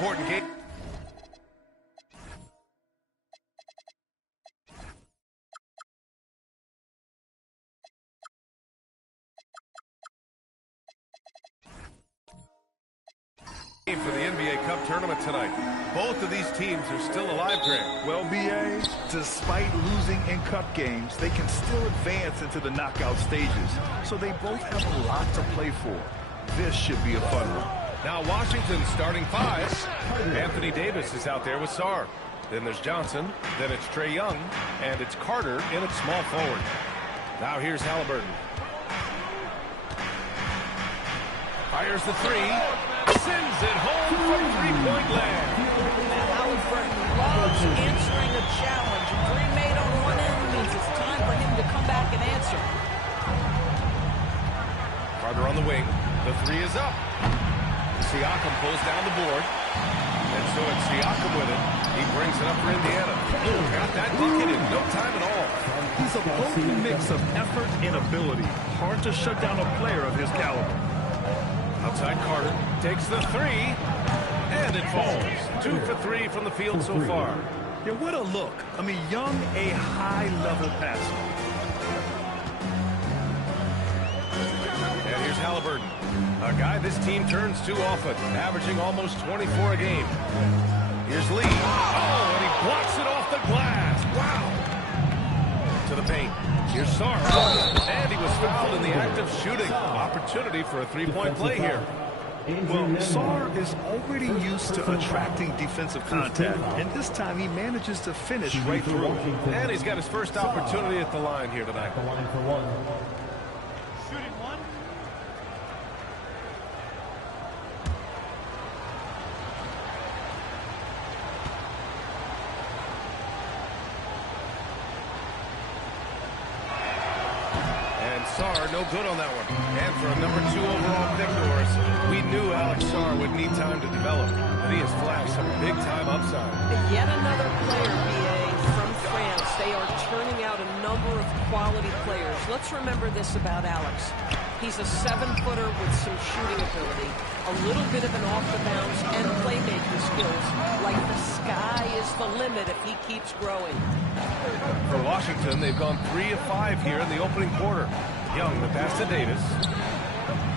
important game. For the NBA Cup tournament tonight. Both of these teams are still alive, Greg. Well, B.A., despite losing in cup games, they can still advance into the knockout stages. So they both have a lot to play for. This should be a fun one. Now Washington starting five. Anthony Davis is out there with Sarr. Then there's Johnson. Then it's Trae Young. And it's Carter in at small forward. Now here's Halliburton. Fires the three. Sends it home from three-point land. Halliburton loves answering a challenge. A three made on one end means it's time for him to come back and answer. Carter on the wing. The three is up. Siakam pulls down the board. And so it's Siakam with it. He brings it up for Indiana. Oh, got that bucket in no time at all. He's a potent mix of effort and ability. Hard to shut down a player of his caliber. Outside Carter takes the three, and it falls. 2 for 3 from the field so far. Yeah, what a look. I mean, Young, a high-level passer. And here's Halliburton, a guy this team turns to often, averaging almost 24 a game. Here's Lee. Oh, and he blocks it off the glass. Wow. To the paint. Here's Sarr. And he was fouled in the act of shooting. Opportunity for a three-point play here. Well, Sarr is already used to attracting defensive contact, and this time he manages to finish right through. And he's got his first opportunity at the line here tonight. Shooting one. Sarr, no good on that one. And for a number 2 overall pick, Norris, we knew Alex Sarr would need time to develop, but he has flashed some big-time upside. Yet another player, BA, from France. They are turning out a number of quality players. Let's remember this about Alex. He's a 7-footer with some shooting ability, a little bit of an off-the-bounce and playmaking skills. Like the sky is the limit if he keeps growing. For Washington, they've gone 3 of 5 here in the opening quarter. Young, the pass to Davis.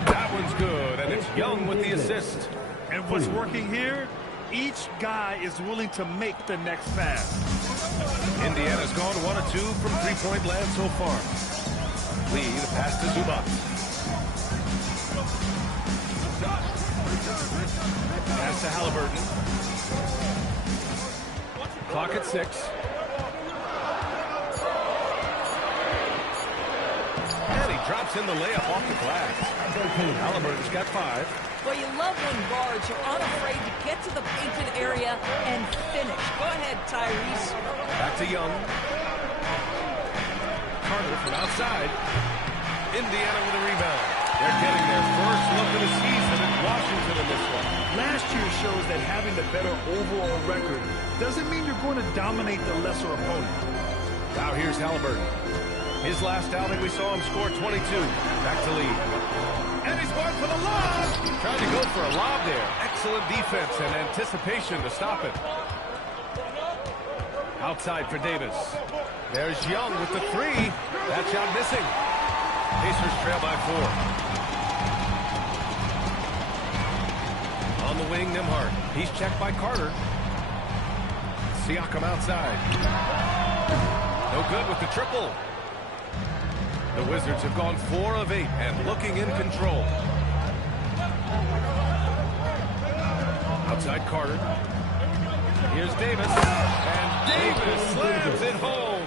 That one's good, and it's Young with the assist. And what's working here? Each guy is willing to make the next pass. Indiana's gone 1 of 2 from three-point land so far. Lee, the pass to Zubac. Pass to Halliburton. Clock at 6. And he drops in the layup off the glass. Halliburton's got 5. Well, you love when guards are unafraid to get to the painted area and finish. Go ahead, Tyrese. Back to Young. Carter from outside. Indiana with a rebound. They're getting their first look of the season at Washington in this one. Last year shows that having the better overall record doesn't mean you're going to dominate the lesser opponent. Now here's Halliburton. His last outing, we saw him score 22. Back to Lee. And he's going for the lob. Trying to go for a lob there. Excellent defense and anticipation to stop it. Outside for Davis. There's Young with the 3. That shot missing. Pacers trail by 4. On the wing, Nembhard. He's checked by Carter. Siakam outside. No good with the triple. The Wizards have gone 4 of 8 and looking in control. Outside Carter. Here's Davis. And Davis slams it home.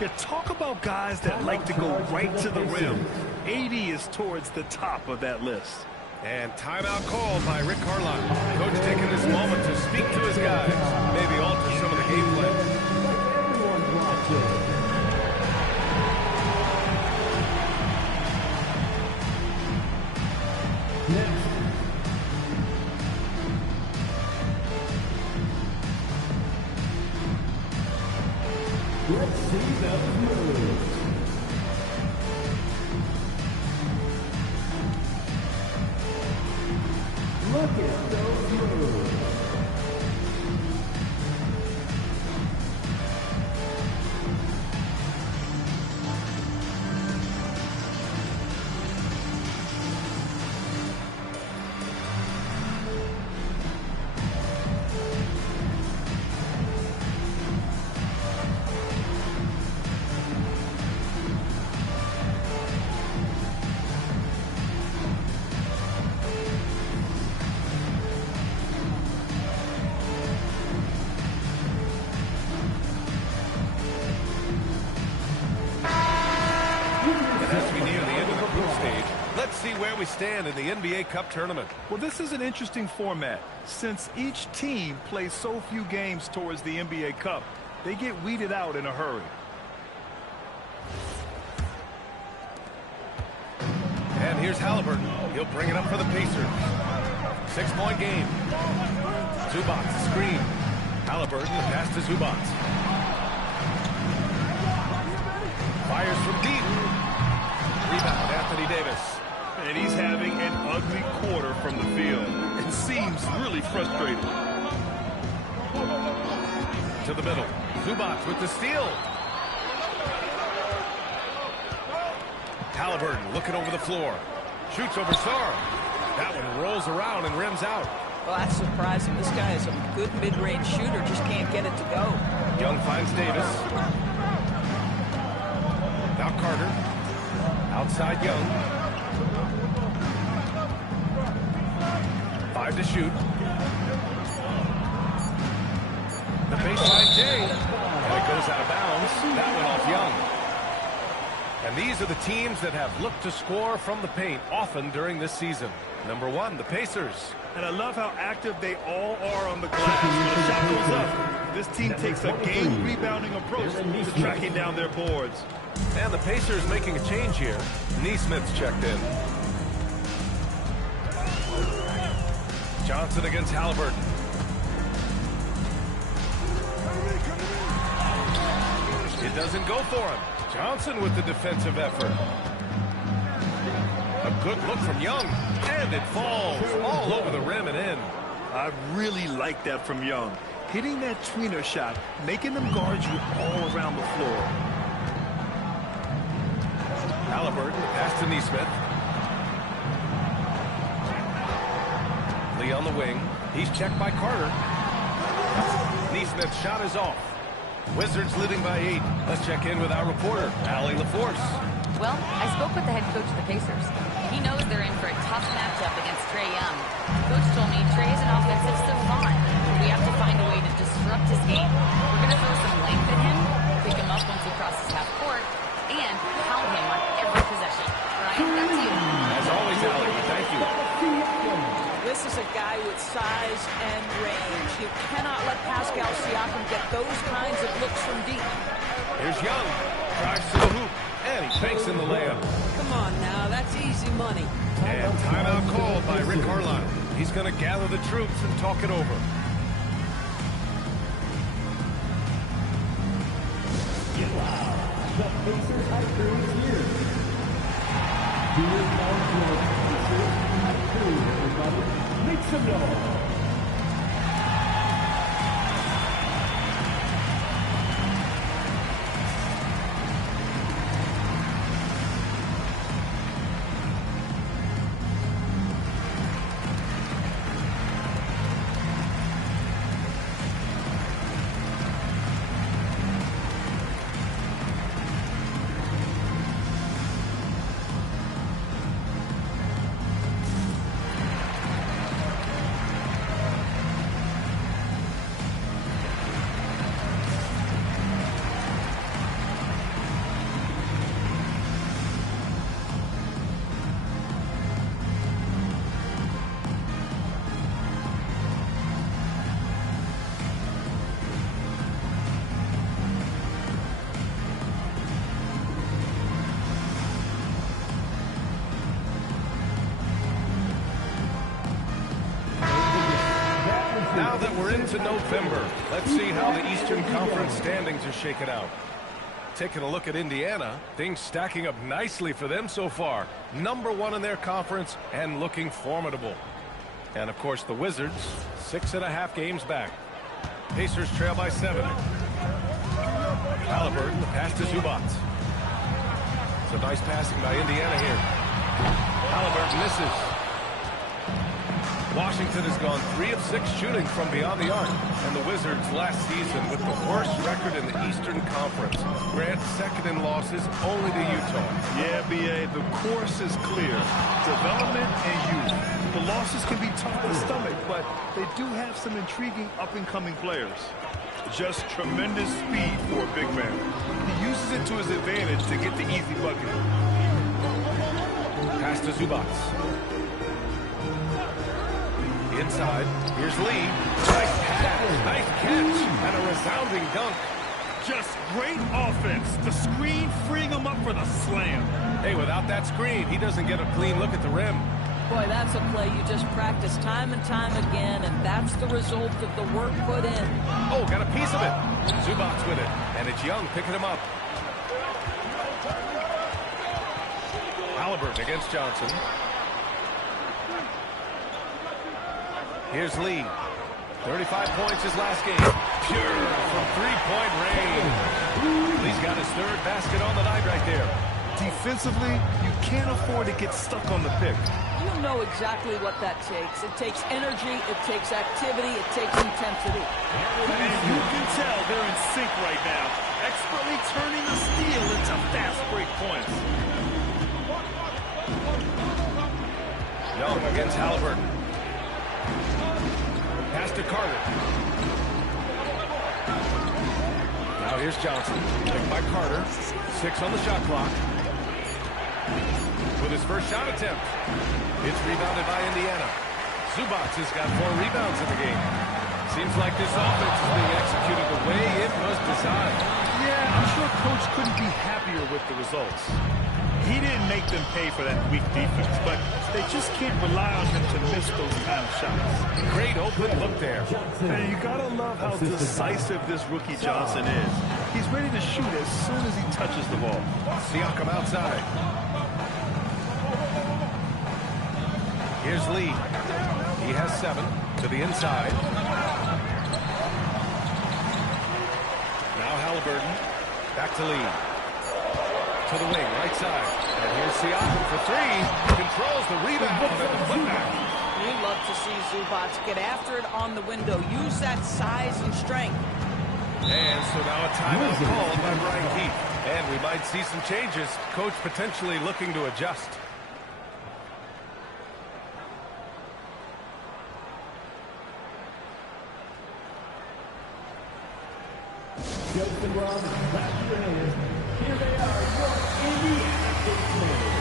Yeah, talk about guys that like to go right to the rim. 80 is towards the top of that list. And timeout called by Rick Carlisle. Coach taking this moment to speak to his guys. Maybe alter some of the game plan. Let's see those moves. Look at those moves. Let's see where we stand in the NBA Cup tournament. Well, this is an interesting format. Since each team plays so few games towards the NBA Cup, they get weeded out in a hurry. And here's Halliburton. He'll bring it up for the Pacers. 6-point game. Zubac, screen. Halliburton, the pass to Zubac. Fires from deep. Rebound, Anthony Davis. And he's having an ugly quarter from the field. It seems really frustrating. To the middle. Zubac with the steal. Halliburton looking over the floor. Shoots over Sarr. That one rolls around and rims out. Well, that's surprising. This guy is a good mid-range shooter, just can't get it to go. Young finds Davis. Now Carter. Outside Young. 5 to shoot. The baseline Jay. And it goes out of bounds. That went off Young. And these are the teams that have looked to score from the paint often during this season. Number 1, the Pacers. And I love how active they all are on the glass. When the shot goes up, this team takes a game rebounding approach to tracking down their boards. And the Pacers making a change here. Neesmith's checked in. Johnson against Halliburton. It doesn't go for him. Johnson with the defensive effort. A good look from Young. And it falls all over the rim and in. I really like that from Young. Hitting that tweener shot, making them guard you all around the floor. Halliburton, pass to Neesmith. Lee on the wing. He's checked by Carter. Neesmith's shot is off. Wizards leading by 8. Let's check in with our reporter, Allie LaForce. Well, I spoke with the head coach of the Pacers. He knows they're in for a tough matchup against Trae Young. Coach told me Trae is an offensive savant. We have to find a way to disrupt his game. We're going to throw some length at him, pick him up once he crosses half court, and pound him on every possession. Ryan, back to you. As always, Allie, thank you. This is a guy with size and range. You cannot let Pascal Siakam get those kinds of looks from deep. Here's Young. Drives to the hoop. And he banks in the layup. Come on now, that's easy money. And timeout called by Rick Carlisle. He's going to gather the troops and talk it over. Wow, the Pacers high crew is here. Here's Paul George, Pacers high crew, everybody. Make some noise. Now that we're into November, let's see how the Eastern Conference standings are shaken out. Taking a look at Indiana, things stacking up nicely for them so far. Number 1 in their conference and looking formidable. And of course the Wizards, 6.5 games back. Pacers trail by 7. Halliburton, the pass to Zubac. It's a nice passing by Indiana here. Halliburton misses. Washington has gone 3 of 6 shooting from beyond the arc. And the Wizards last season with the worst record in the Eastern Conference. Grant second in losses only to Utah. Yeah, B.A., the course is clear. Development and youth. The losses can be tough to stomach, but they do have some intriguing up-and-coming players. Just tremendous speed for a big man. He uses it to his advantage to get the easy bucket. Pass to Zubac. Inside. Here's Lee. Nice pass. Nice catch. And a resounding dunk. Just great offense. The screen freeing him up for the slam. Hey, without that screen, he doesn't get a clean look at the rim. Boy, that's a play you just practice time and time again, and that's the result of the work put in. Oh, got a piece of it. Zubac with it. And it's Young picking him up. Halliburton against Johnson. Here's Lee. 35 points his last game. Pure from three-point range. Lee's got his third basket on the night right there. Defensively, you can't afford to get stuck on the pick. You know exactly what that takes. It takes energy, it takes activity, it takes intensity. And you can tell they're in sync right now, expertly turning the steal into fast break points. Young against Halliburton. Pass to Carter. Now here's Johnson. Picked by Carter. 6 on the shot clock. With his first shot attempt. It's rebounded by Indiana. Zubac has got 4 rebounds in the game. Seems like this offense is being executed the way it was designed. Yeah, I'm sure Coach couldn't be happier with the results. He didn't make them pay for that weak defense, but they just can't rely on him to miss those kind of shots. Great open look there. And you gotta love how decisive this rookie Johnson is. He's ready to shoot as soon as he touches the ball. Siakam outside. Here's Lee. He has 7 to the inside. Now Halliburton. Back to Lee. To the wing, right side. And here's Siakam for 3. Controls the rebound and the putback. You love to see Zubac get after it on the window. Use that size and strength. And so now a timeout called by Brian Keefe. And we might see some changes. Coach potentially looking to adjust. Justin Ross, clap your hands. Here they are, your Indiana Pacers.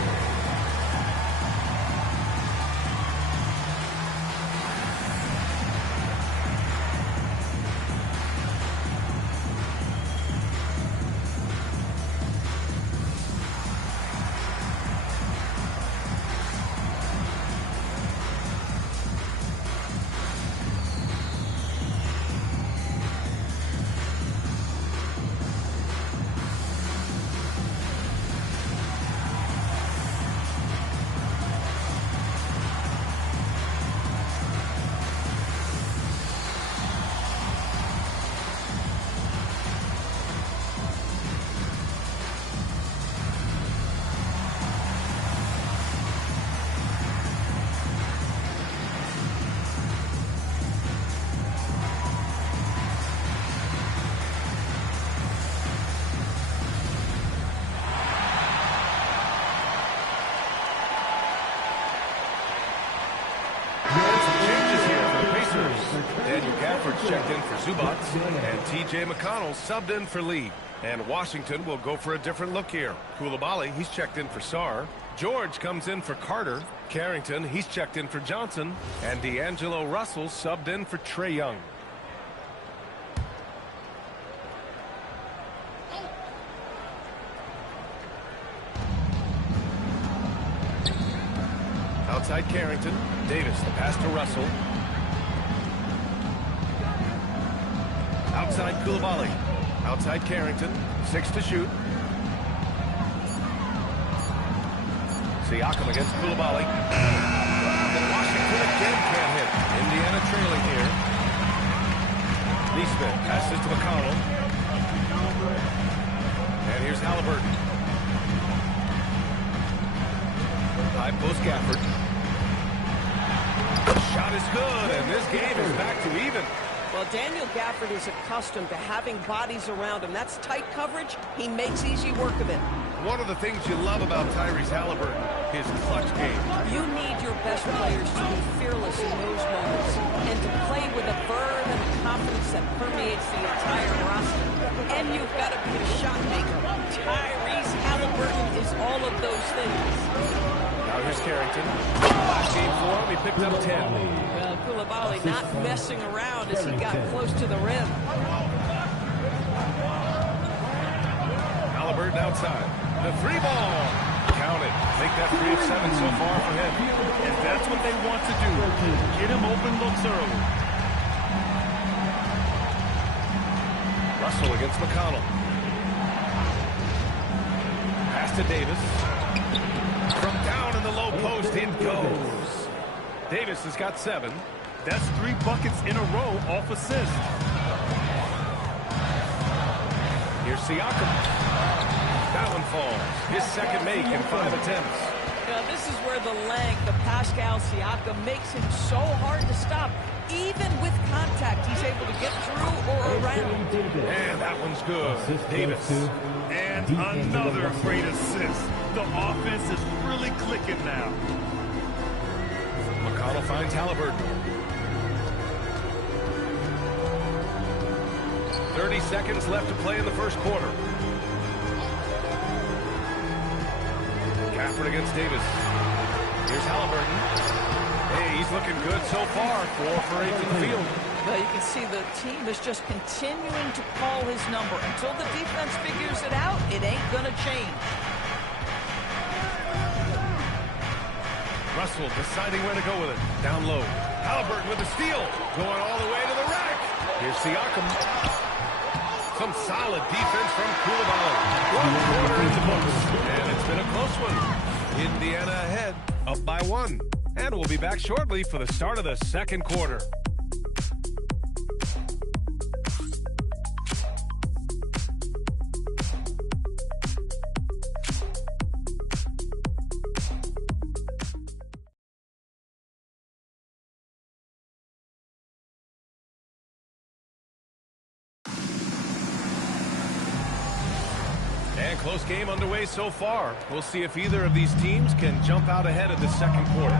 Daniel Gafford's checked in for Zubac, and T.J. McConnell subbed in for Lee. And Washington will go for a different look here. Coulibaly, he's checked in for Sarr. George comes in for Carter. Carrington, he's checked in for Johnson. And D'Angelo Russell subbed in for Trae Young. Outside Carrington. Davis, the pass to Russell. Outside Coulibaly. Outside Carrington. 6 to shoot. Siakam against Coulibaly. Washington again can't hit. Indiana trailing here. Neesmith passes to McConnell. And here's Halliburton. High post Gafford. Shot is good, and this game is back to even. Well, Daniel Gafford is accustomed to having bodies around him. That's tight coverage. He makes easy work of it. One of the things you love about Tyrese Halliburton, his clutch game. You need your best players to be fearless in those moments and to play with a verve and a confidence that permeates the entire roster. And you've got to be a shot maker. Tyrese Halliburton is all of those things. Now here's Carrington. Last game for him, he picked up 10. Well, Coulibaly not messing around as he got close to the rim. Halliburton outside. The three ball. Count it. Make that 3 of 7 so far for him. And that's what they want to do. Get him open looks early. Russell against McConnell. Pass to Davis. From down in the low post, it goes. Davis has got 7. That's 3 buckets in a row off assist. Here's Siakam. That one falls. His second make in 5 attempts. This is where the length of Pascal Siakam makes him so hard to stop. Even with contact, he's able to get through or around. And that one's good. Davis. And another great assist. The offense is really clicking now. McConnell finds Halliburton. 30 seconds left to play in the first quarter. Gafford against Davis. Here's Halliburton. Hey, he's looking good so far. 4 for 8 in the field. Well, you can see the team is just continuing to call his number. Until the defense figures it out, it ain't going to change. Russell deciding where to go with it. Down low. Halliburton with the steal. Going all the way to the rack. Here's Siakam. Some solid defense from Coulibaly. 1 quarter in the books. And it's been a close one. Indiana ahead, up by 1. And we'll be back shortly for the start of the second quarter. And close game underway so far. We'll see if either of these teams can jump out ahead of the second quarter.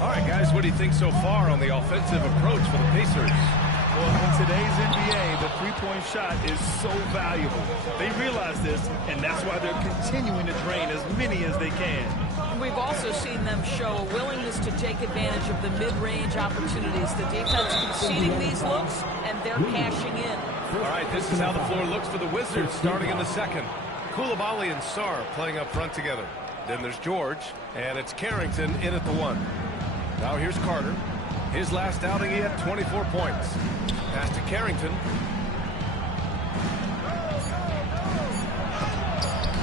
All right, guys, what do you think so far on the offensive approach for the Pacers? Well, in today's NBA, the three-point shot is so valuable. They realize this, and that's why they're continuing to drain as many as they can. We've also seen them show a willingness to take advantage of the mid-range opportunities. The defense conceding these looks, and they're cashing in. All right, this is how the floor looks for the Wizards starting in the second. Coulibaly and Sarr playing up front together. Then there's George, and it's Carrington in at the 1. Now here's Carter. His last outing, he had 24 points. Pass to Carrington.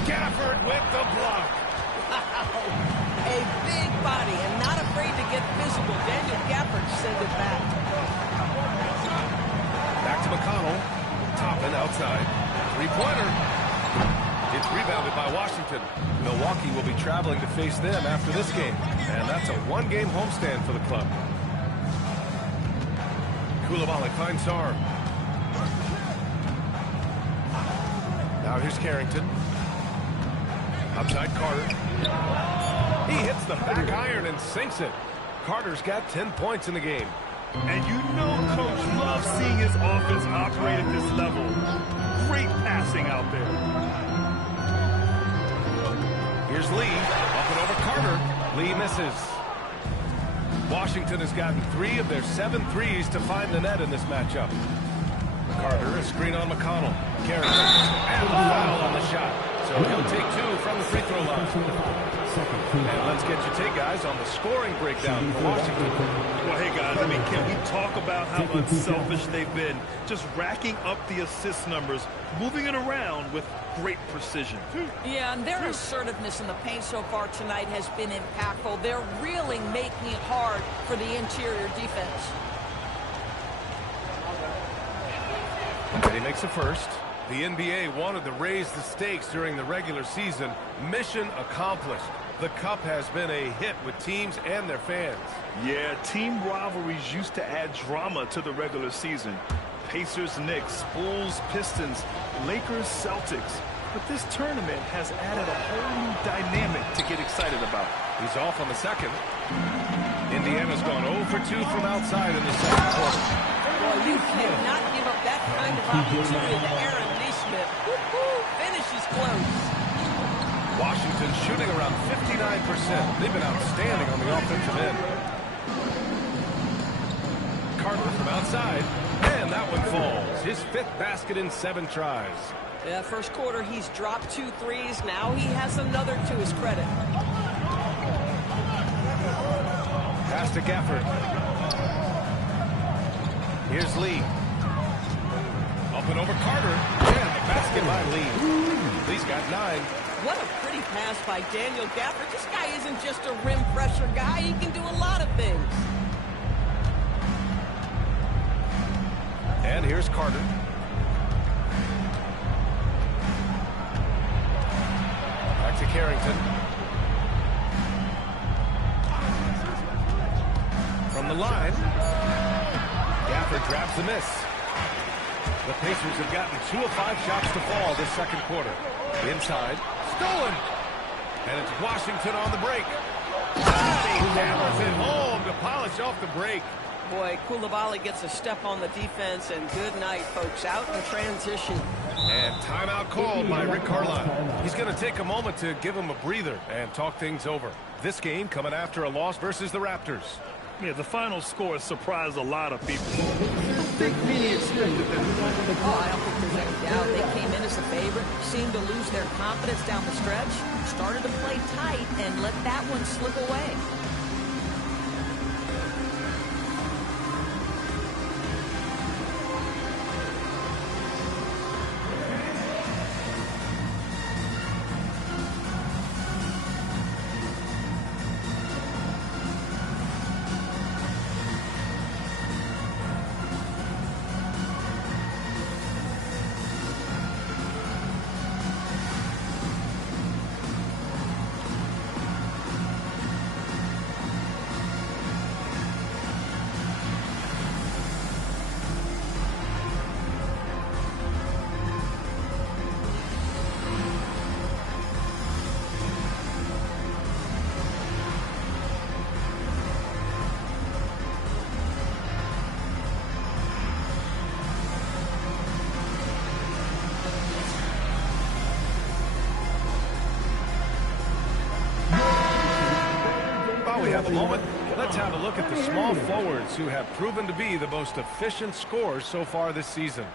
Gafford with the block. A big body and not afraid to get physical. Daniel Gafford sent it back. Back to McConnell. Toppin outside. Three-pointer. It's rebounded by Washington. Milwaukee will be traveling to face them after this game. And that's a 1-game homestand for the club. Coulibaly finds Sarr. Now here's Carrington. Outside Carter. He hits the back iron and sinks it. Carter's got 10 points in the game. And you know Coach loves seeing his offense operate at this level. Great passing out there. Here's Lee. Up and over Carter. Lee misses. Washington has gotten 3 of their 7 threes to find the net in this matchup. Carter, a screen on McConnell. Carrington. And the foul on the shot. So he'll take 2 from the free throw line. And let's get your take, guys, on the scoring breakdown for Washington. Well, hey, guys, I mean, can we talk about how unselfish they've been? Just racking up the assist numbers, moving it around with great precision. Yeah, and their assertiveness in the paint so far tonight has been impactful. They're really making it hard for the interior defense. And he makes a first. The NBA wanted to raise the stakes during the regular season. Mission accomplished. The cup has been a hit with teams and their fans. Yeah, team rivalries used to add drama to the regular season. Pacers, Knicks, Bulls, Pistons, Lakers, Celtics. But this tournament has added a whole new dynamic to get excited about. He's off on the second. Indiana's gone 0 for 2 from outside in the second quarter. Well, you cannot give up that kind of opportunity to Aaron Nesmith. Finishes close. Washington shooting around 59%. They've been outstanding on the offensive end. Carter from outside, and that one falls. His 5th basket in 7 tries. Yeah, first quarter, he's dropped 2 threes. Now he has another to his credit. Pass to Gafford. Here's Lee. Up and over Carter. And the basket by Lee. Lee's got 9. What a pretty pass by Daniel Gafford. This guy isn't just a rim pressure guy. He can do a lot of things. And here's Carter. Back to Carrington. From the line, Gafford grabs the miss. The Pacers have gotten 2 of 5 shots to fall this second quarter. Inside, stolen. And it's Washington on the break. He hammers it home to polish off the break. Boy, Coulibaly gets a step on the defense, and good night, folks. Out in transition. And timeout called by Rick Carlisle. He's going to take a moment to give him a breather and talk things over. This game coming after a loss versus the Raptors. Yeah, the final score surprised a lot of people. I think many expected that. Oh, I don't think there's any doubt. They came in as a favorite, seemed to lose their confidence down the stretch, started to play tight, and let that one slip away. While we have a moment, let's have a look at the small forwards who have proven to be the most efficient scorers so far this season.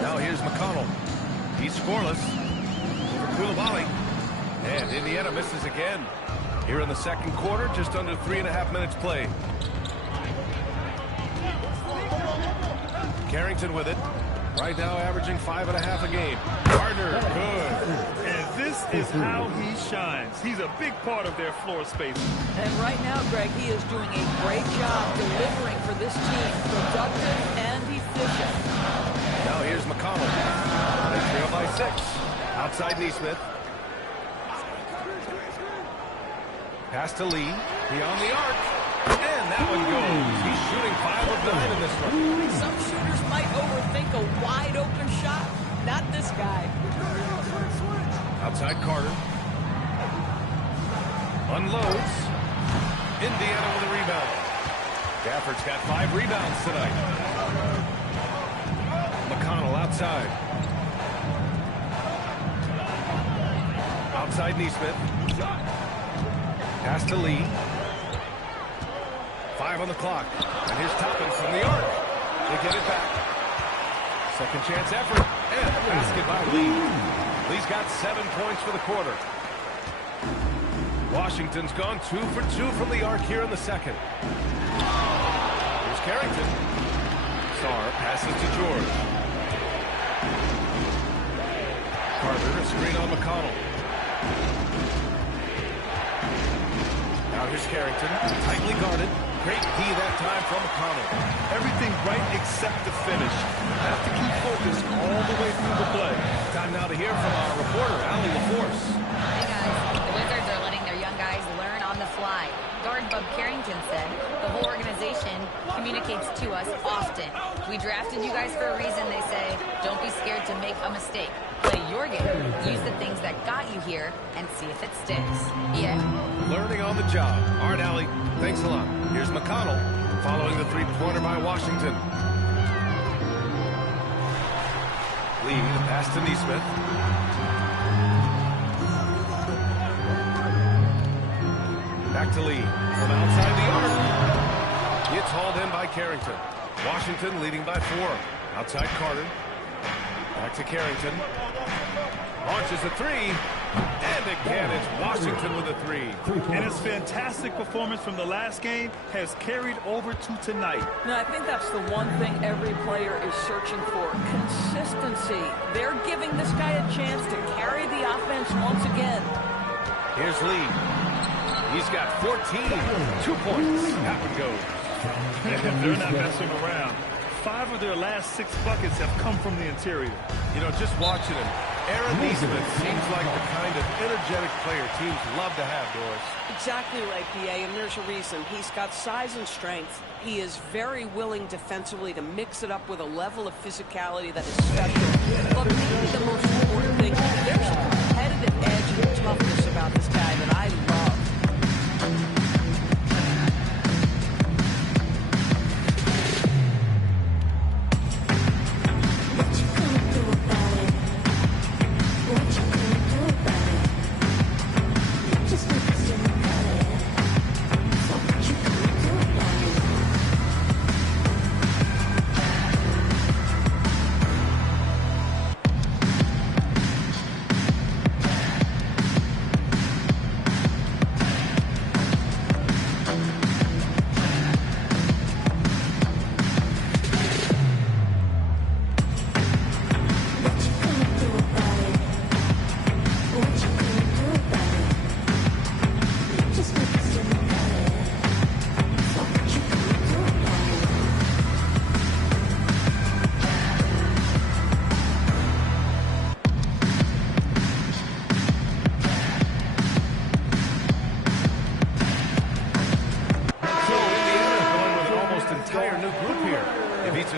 Now here's McConnell. He's scoreless. Over Coulibaly. And Indiana misses again. Here in the second quarter, just under 3.5 minutes played. Carrington with it. Right now averaging 5.5 a game. Gardner, good. And this is how he shines. He's a big part of their floor space. And right now, Greg, he is doing a great job delivering for this team. Productive and efficient. Now here's McConnell. They trail by 6. Outside Neesmith. Pass to Lee. Beyond the arc. And that one goes. He's shooting 5 of 9 in this one. Some shooters might overthink a wide open shot. Not this guy. Outside Carter. Unloads. Indiana with a rebound. Gafford's got 5 rebounds tonight. McConnell outside. Outside Neesmith. Pass to Lee. 5 on the clock. And here's Toppin from the arc. They get it back. Second chance effort. And a basket by Lee. Lee's got 7 points for the quarter. Washington's gone 2 for 2 from the arc here in the second. Here's Carrington. Sarr passes to George. Carter, a screen on McConnell. Now here's Carrington, tightly guarded. Great D that time from McConnell. Everything right except the finish. Have to keep focused all the way through the play. Time now to hear from our reporter, Allie LaForce. Hey guys, the Wizards are letting their young guys learn on the fly. Guard Bub Carrington said, the whole organization communicates to us often. We drafted you guys for a reason, they say, BA. Don't be scared to make a mistake. Play your game. Use the things that got you here and see if it sticks. BA. Learning on the job. All right, Allie. Thanks a lot. Here's McConnell following the three-pointer by Washington. Lee, the pass to Neesmith. Back to Lee from outside the arc. It's hauled in by Carrington. Washington leading by 4. Outside Carter. Back to Carrington. Launches a 3. And again, it's Washington with a 3. And his fantastic performance from the last game has carried over to tonight. Now, I think that's the one thing every player is searching for. Consistency. They're giving this guy a chance to carry the offense once again. Here's Lee. He's got 14. 2 points. That one goes. And if they're not messing around, 5 of their last 6 buckets have come from the interior. You know, just watching him, Aaron Neesmith seems like the kind of energetic player teams love to have, Doris. Exactly right, BA, and there's a reason. He's got size and strength. He is very willing defensively to mix it up with a level of physicality that is special. But maybe the most important thing, there's a competitive edge and toughness about this guy that I love.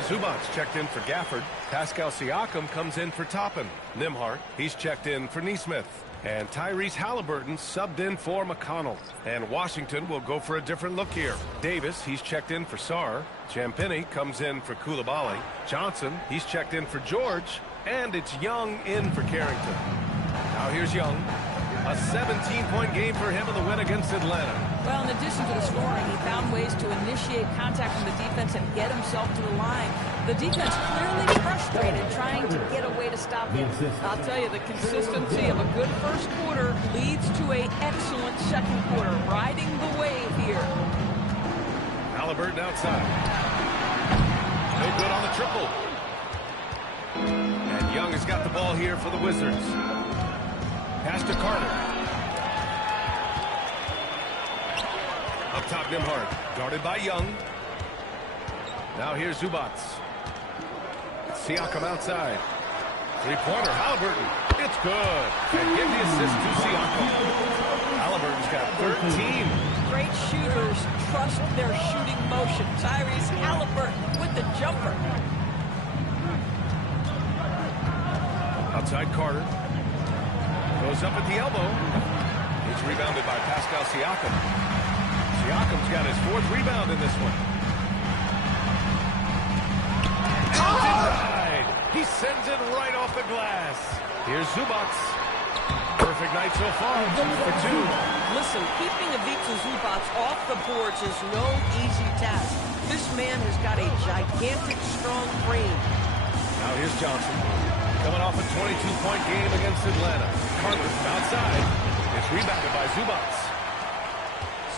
Zubac's checked in for Gafford. Pascal Siakam comes in for Toppin. Nembhard, he's checked in for Neesmith. And Tyrese Halliburton subbed in for McConnell. And Washington will go for a different look here. Davis, he's checked in for Sarr. Champagnie comes in for Coulibaly. Johnson, he's checked in for George. And it's Young in for Carrington. Now here's Young. A 17-point game for him in the win against Atlanta. Well, in addition to the scoring, he found ways to initiate contact from the defense and get himself to the line. The defense clearly frustrated, trying to get a way to stop him. I'll tell you, the consistency of a good first quarter leads to an excellent second quarter, riding the wave here. Halliburton outside. No good on the triple. And Young has got the ball here for the Wizards. Pass to Carter. Up top, Nembhard. Guarded by Young. Now here's Zubac. Siakam outside. Three-pointer, Halliburton. It's good. And give the assist to Siakam. Halliburton's got 13. Great shooters trust their shooting motion. Tyrese Halliburton with the jumper. Outside Carter. Goes up at the elbow. It's rebounded by Pascal Siakam. Siakam's got his 4th rebound in this one. And denied. He sends it right off the glass. Here's Zubac. Perfect night so far. 2 for 2. Listen, keeping Ivica Zubac off the boards is no easy task. This man has got a gigantic, strong frame. Now here's Johnson. Coming off a 22-point game against Atlanta. Carter outside. It's rebounded by Zubac.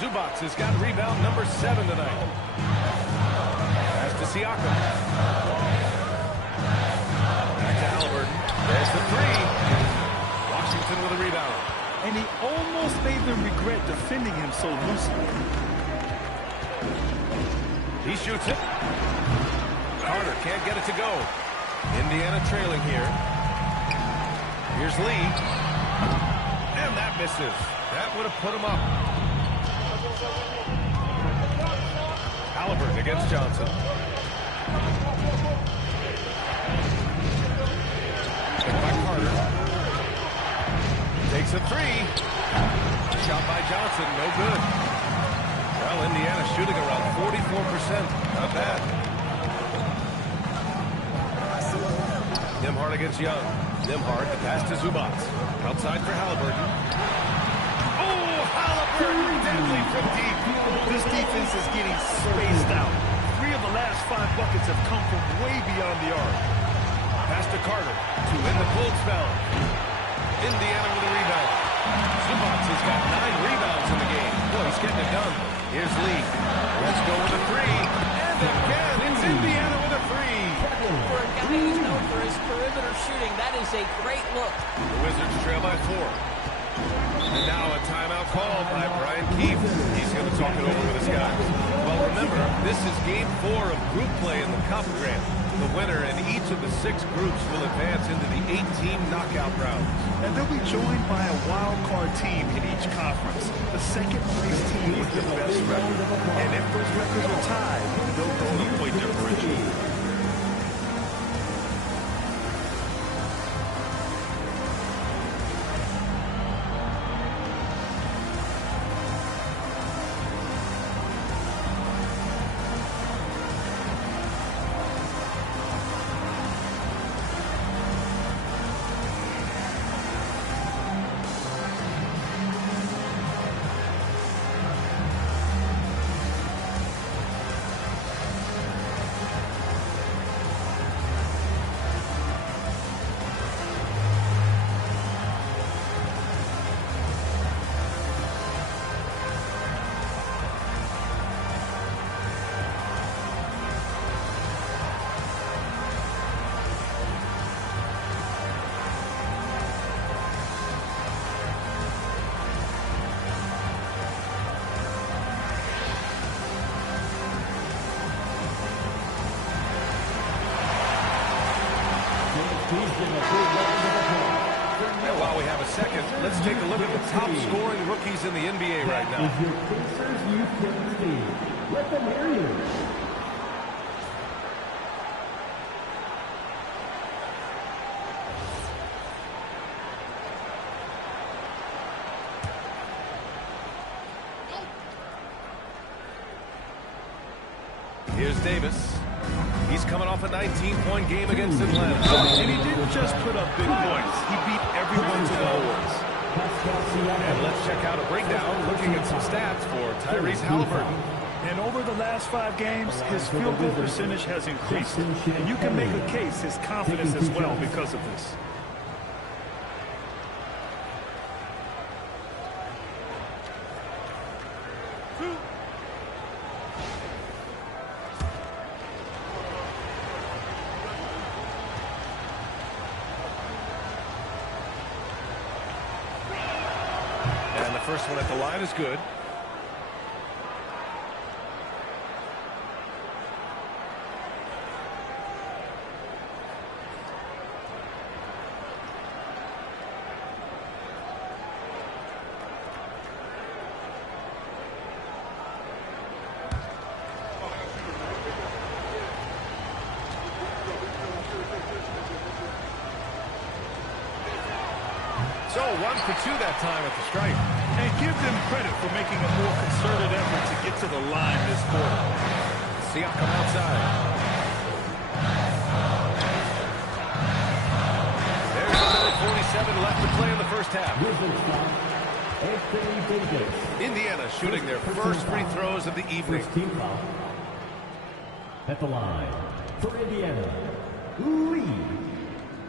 Zubac has got rebound number 7 tonight. Pass to Siakam. Back to Halliburton. There's the 3. Washington with a rebound. And he almost made them regret defending him so loosely. He shoots it. Carter can't get it to go. Indiana trailing here. Here's Lee. And that misses. That would have put him up. Halliburton against Johnson. Takes a three. Shot by Johnson, no good. Well, Indiana shooting around 44%. Not bad. Nembhard against Young. Nembhard, the pass to Zubac. Outside for Halliburton. Oh, Halliburton deadly from deep. This defense is getting spaced out. 3 of the last 5 buckets have come from way beyond the arc. Pass to Carter to win the cold spell. Indiana with a rebound. Zubac has got 9 rebounds in the game. Boy, he's getting it done. Here's Lee. Let's go with a three. And again, it's Indiana with a three. For a guy who's known for his perimeter shooting, that is a great look. The Wizards trail by 4. And now a timeout call by Brian Keefe. He's going to talk it over with his guys. Well, remember, this is game 4 of group play in the Cup Grant. The winner in each of the 6 groups will advance into the 8-team knockout rounds. And they'll be joined by a wild card team in each conference. The second-place team with the best record. And if those records are tied, they'll go to point differential. And while we have a second, let's take a look at the top scoring rookies in the NBA right now. Is your Pacers Youth Tennis team. Let them hear you. Here's Davis. He's coming off a 19-point game against Atlanta. And he didn't just put up big points. He beat everyone to the boards. And let's check out a breakdown looking at some stats for Tyrese Halliburton. And over the last 5 games, his field goal percentage has increased. And you can make a case his confidence as well because of this. And the first one at the line is good. So 1 for 2 that time at the stripe. And give them credit for making a more concerted effort to get to the line this quarter. Siakam outside. There's a minute 47 left to play in the first half. Indiana shooting their first free throws of the evening. Team foul. At the line for Indiana, Lee.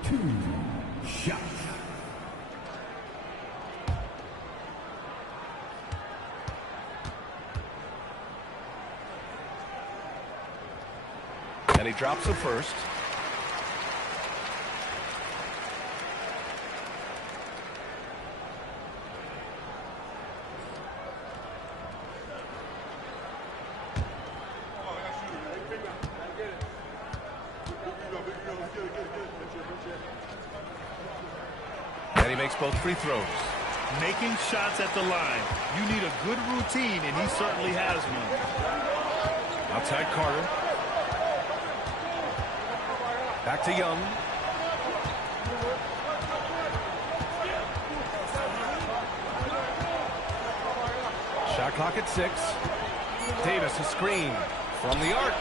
2 shots. And he drops the first. And he makes both free throws. Making shots at the line. You need a good routine, and he certainly has one. Outside Carter. Back to Young. Shot clock at 6. Davis a screen from the arc.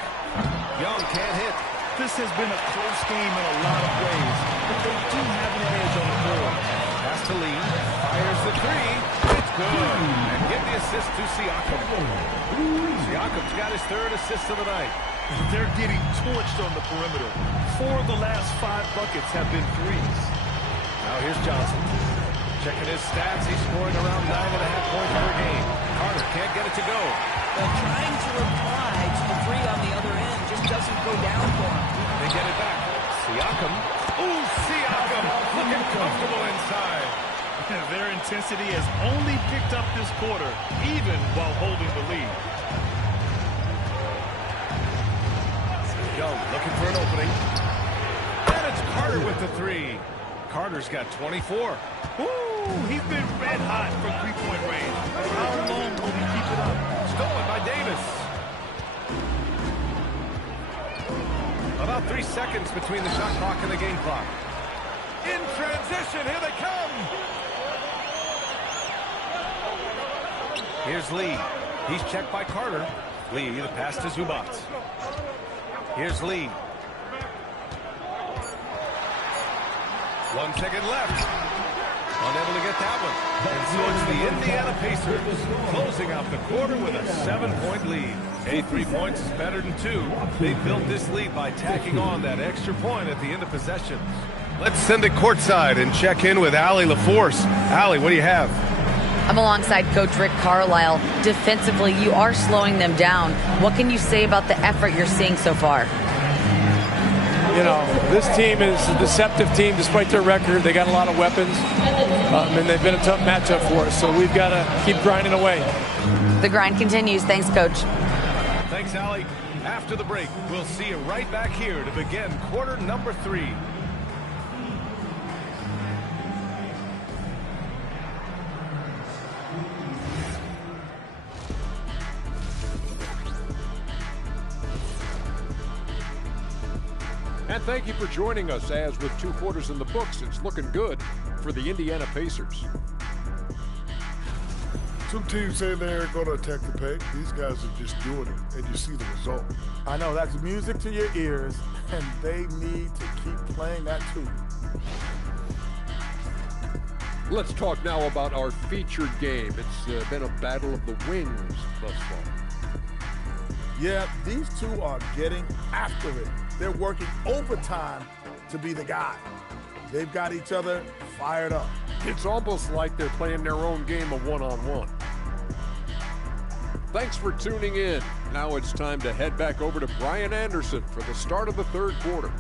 Young can't hit. This has been a close game in a lot of ways, but they do have an edge on the board. Pass to Lee. Fires the 3. It's good. And give the assist to Siakam. Siakam's got his 3rd assist of the night. They're getting torched on the perimeter. 4 of the last 5 buckets have been threes. Now here's Johnson. Checking his stats. He's scoring around 9.5 points per game. Carter can't get it to go. Well, trying to reply to the 3 on the other end just doesn't go down for him. They get it back. Siakam. Ooh, Siakam looking comfortable inside. Their intensity has only picked up this quarter, even while holding the lead. Young looking for an opening. And it's Carter with the 3. Carter's got 24. Ooh, he's been red hot from three-point range. How long will he keep it up? Stolen by Davis. About 3 seconds between the shot clock and the game clock. In transition, here they come. Here's Lee. He's checked by Carter. Lee, the pass to Zubac. Here's Lee. 1 second left. Unable to get that one. And so it's the Indiana Pacers closing out the quarter with a 7-point lead. Hey, 3 points is better than 2. They built this lead by tacking on that extra point at the end of possessions. Let's send it courtside and check in with Allie LaForce. Allie, what do you have? I'm alongside Coach Rick Carlisle. Defensively, you are slowing them down. What can you say about the effort you're seeing so far? You know, this team is a deceptive team despite their record. They got a lot of weapons, and they've been a tough matchup for us. So we've got to keep grinding away. The grind continues. Thanks, Coach. Thanks, Allie. After the break, we'll see you right back here to begin quarter number 3. And thank you for joining us as with 2 quarters in the books, it's looking good for the Indiana Pacers. Some teams say they're going to attack the paint. These guys are just doing it, and you see the result. I know, that's music to your ears, and they need to keep playing that too. Let's talk now about our featured game. It's been a battle of the wings thus far. Yeah, these two are getting after it. They're working overtime to be the guy. They've got each other fired up. It's almost like they're playing their own game of one-on-one. Thanks for tuning in. Now it's time to head back over to Brian Anderson for the start of the 3rd quarter.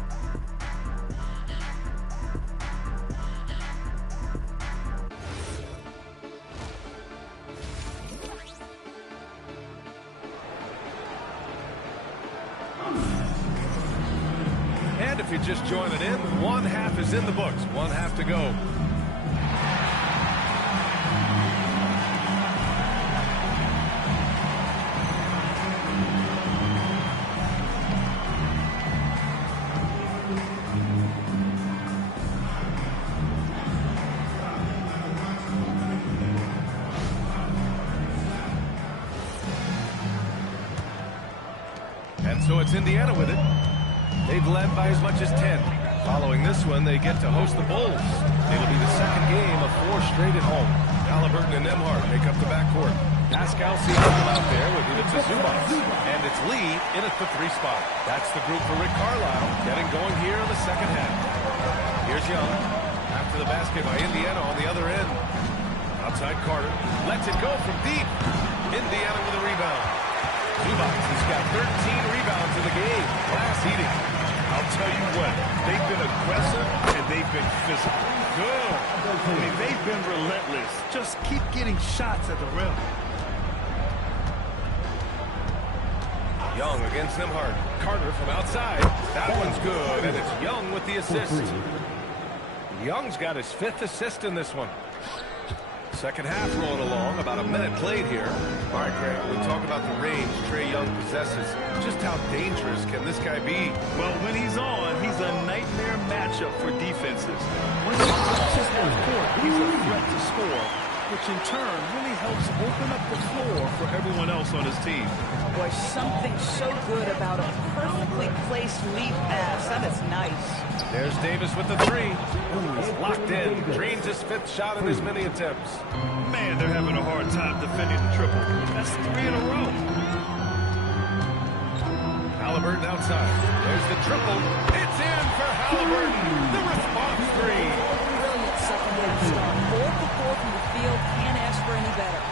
And if you're just joining in, 1 half is in the books. 1 half to go. And so it's Indiana with it. They've led by as much as 10. Following this one, they get to host the Bulls. It'll be the 2nd game of 4 straight at home. Halliburton and Nembhard make up the backcourt. Pascal Siakam out there with it to Zubac. And it's Lee in at the 3 spot. That's the group for Rick Carlisle getting going here in the 2nd half. Here's Young. After the basket by Indiana on the other end. Outside Carter. Lets it go from deep. Indiana with a rebound. Zubac has got 13 rebounds in the game. Glass eating. I'll tell you what, they've been aggressive and they've been physical. Good. I mean, they've been relentless. Just keep getting shots at the rim. Young against Nembhard. Carter from outside. That one's good, and it's Young with the assist. Young's got his 5th assist in this one. 2nd half rolling along, about a minute played here. All right, Greg, we talk about the range Trae Young possesses. Just how dangerous can this guy be? Well, when he's on, he's a nightmare matchup for defenses. Once he touches half court, he's a threat to score. which in turn really helps open up the floor for everyone else on his team. Boy, something so good about a perfectly placed lead pass. That is nice. There's Davis with the three. Ooh, he's locked in. Drains his fifth shot in his many attempts. Man, they're having a hard time defending the triple. That's 3 in a row. Halliburton outside. There's the triple. It's in for Halliburton. The response three. Brilliant second half start. 4 for 4 from the field. Can't ask for any better.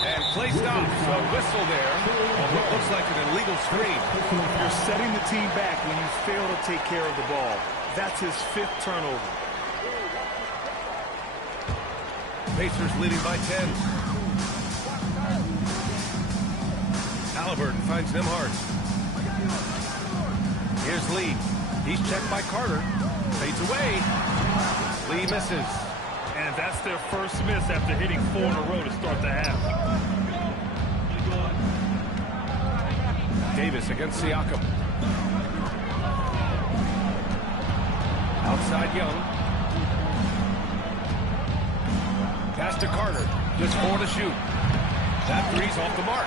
And play stops. A whistle there on what looks like an illegal screen. You're setting the team back when you fail to take care of the ball. That's his 5th turnover. Pacers leading by 10. Halliburton finds Nembhard. Here's Lee. He's checked by Carter. Fades away. Lee misses. And that's their first miss after hitting 4 in a row to start the half. Davis against Siakam. Outside Young. Pass to Carter. Just 4 to shoot. That three's off the mark.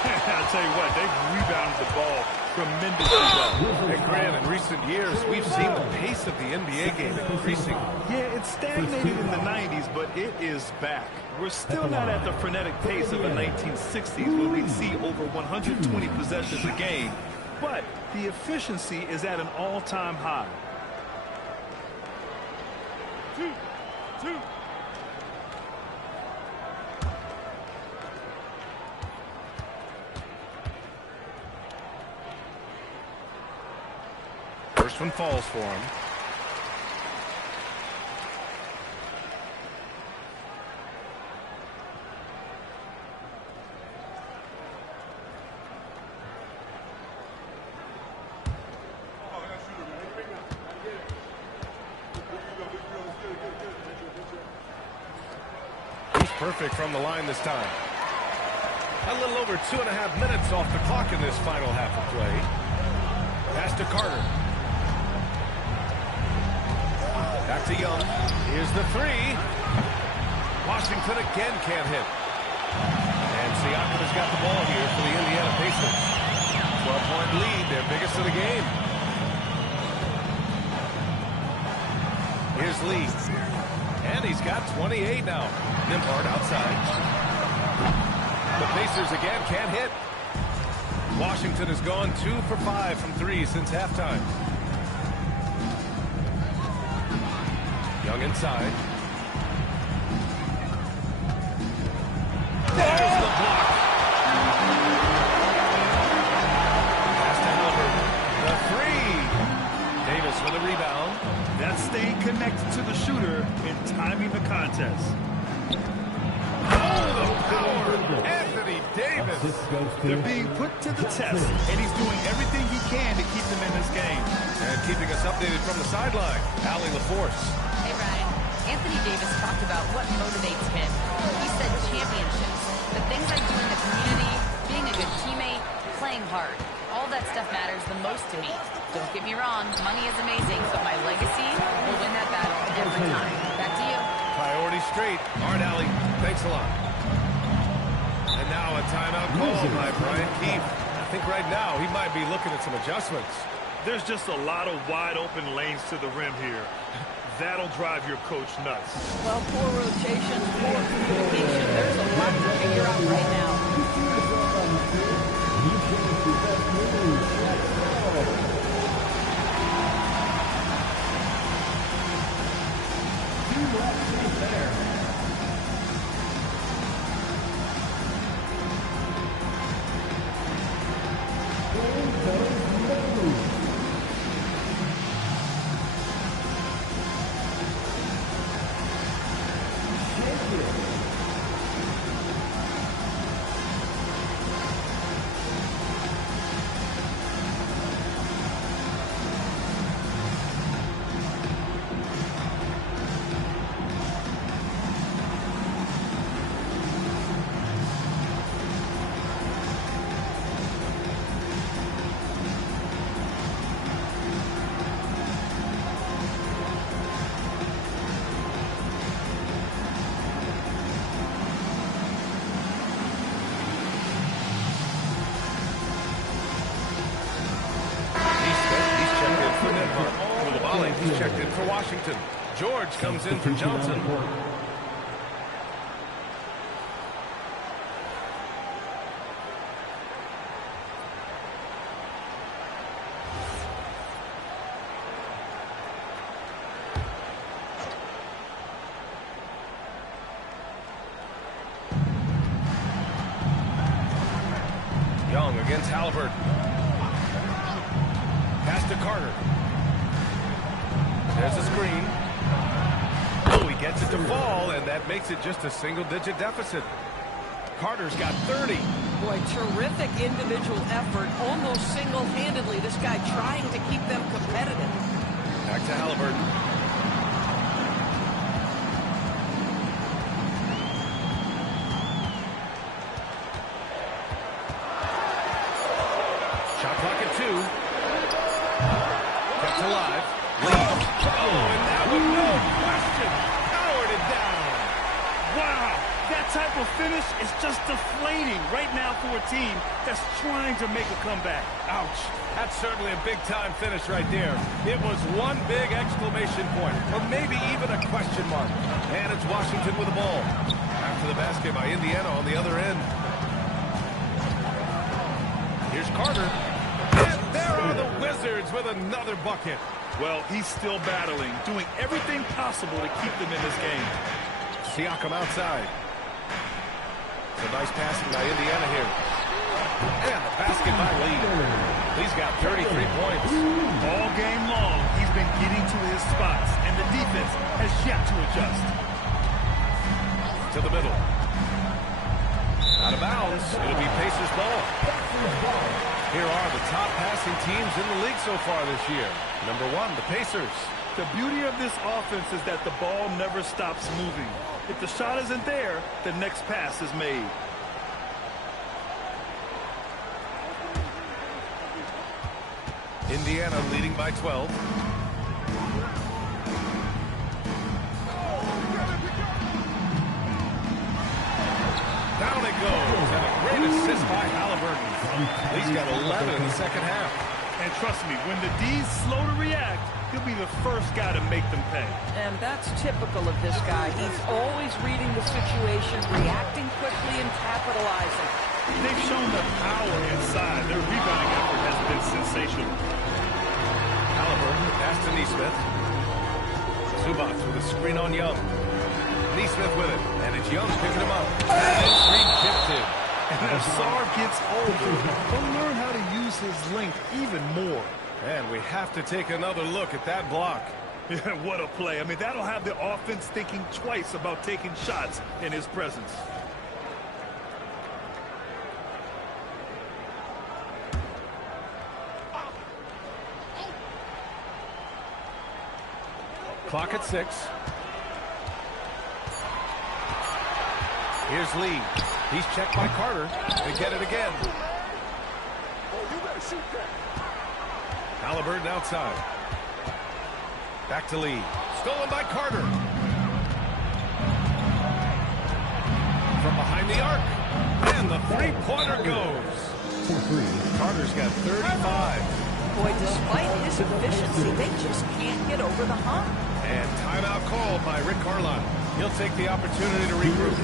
I'll tell you what, they've rebounded the ball tremendously well. And Grant, in recent years, we've seen the pace of the NBA game increasing. Yeah, it stagnated in the 90s, but it is back. We're still not at the frenetic pace of the 1960s when we'd see over 120 possessions a game, but the efficiency is at an all-time high. 2. First one falls for him. He's perfect from the line this time. A little over 2.5 minutes off the clock in this final half of play. Pass to Carter. Back to Young. Here's the three. Washington again can't hit. And Siakam has got the ball here for the Indiana Pacers. 12-point lead, their biggest of the game. Here's Lee. And he's got 28 now. Nembhard outside. The Pacers again can't hit. Washington has gone 2 for 5 from 3 since halftime. Young inside. There's the block. Pass to Halliburton. The three. Davis with a rebound. That's staying connected to the shooter and timing the contest. Oh, the power. Anthony Davis. They're being put to the test, and he's doing everything he can to keep them in this game. And keeping us updated from the sideline, Allie LaForce. Hey, Ryan. Anthony Davis talked about what motivates him. He said championships, the things I do in the community, being a good teammate, playing hard. All that stuff matters the most to me. Don't get me wrong, money is amazing, but my legacy will win that battle every time. Back to you. Priority straight. All right, Allie. Thanks a lot. And now a timeout call by Brian Keefe. I think right now he might be looking at some adjustments. There's just a lot of wide open lanes to the rim here. That'll drive your coach nuts. Well, poor rotation, poor communication. There's a lot to figure out right now. He's checked in for Washington. George comes in for Johnson. Young against Halliburton. Pass to Carter. There's a screen. Oh, he gets it to fall, and that makes it just a single-digit deficit. Carter's got 30. Boy, terrific individual effort, almost single-handedly. This guy trying to keep them competitive. Back to Halliburton. Shot clock at 2. Kept alive. Lead. Oh, and that one, no question, powered it down. Wow, that type of finish is just deflating right now for a team that's trying to make a comeback. Ouch. That's certainly a big-time finish right there. It was one big exclamation point, or maybe even a question mark. And it's Washington with the ball. After the basket by Indiana on the other end. Here's Carter. And there are the Wizards with another bucket. Well, he's still battling, doing everything possible to keep them in this game. Siakam outside. It's a nice passing by Indiana here. And the basket by Lee. Lee's got 33 points. All game long, he's been getting to his spots, and the defense has yet to adjust. To the middle. Out of bounds. It'll be Pacers ball. Here are the top passing teams in the league so far this year. Number 1, the Pacers. The beauty of this offense is that the ball never stops moving. If the shot isn't there, the next pass is made. Indiana leading by 12. Down it goes, and a great assist by Halliburton. He's got 11 in the second half. And trust me, when the D's slow to react, he'll be the first guy to make them pay. And that's typical of this guy. He's always reading the situation, reacting quickly, and capitalizing. They've shown the power inside. Their rebounding effort has been sensational. Halliburton pass to Nesmith. Zubac with a screen on Young. Nesmith with it, and it's Young picking him up. And it's rejected. And as Sarr gets older, he'll learn how to use his length even more. And we have to take another look at that block. Yeah, what a play. I mean, that'll have the offense thinking twice about taking shots in his presence. Clock at 6. Here's Lee. He's checked by Carter. They get it again. Halliburton outside. Back to Lee. Stolen by Carter. From behind the arc. And the three-pointer goes. Carter's got 35. Boy, despite his efficiency, they just can't get over the hump. And timeout called by Rick Carlisle. He'll take the opportunity to regroup.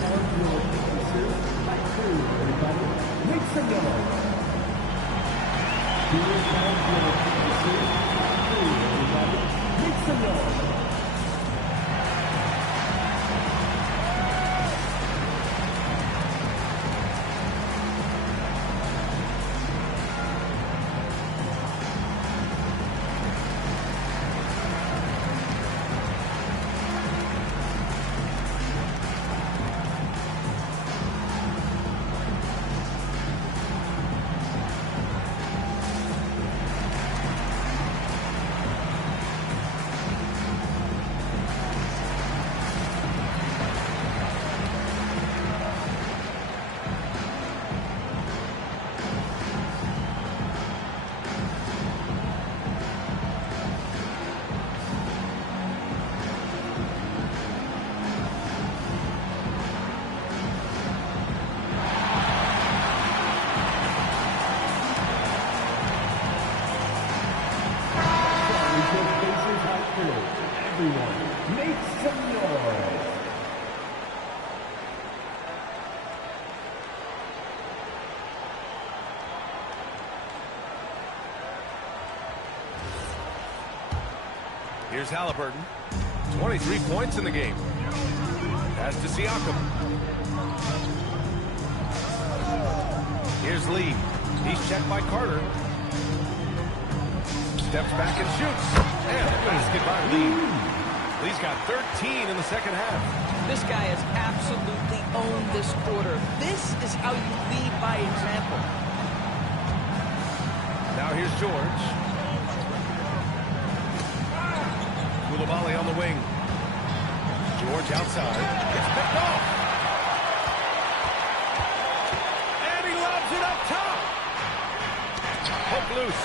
Make some noise. Make some noise. everyone, make some noise. Here's Halliburton. 23 points in the game. Pass to Siakam. Here's Lee. He's checked by Carter. Steps back and shoots. And the basket by Lee. Lee's got 13 in the second half. This guy has absolutely owned this quarter. This is how you lead by example. Now here's George. Coulibaly on the wing. George outside. It's picked off. And he lobs it up top. Hook loose.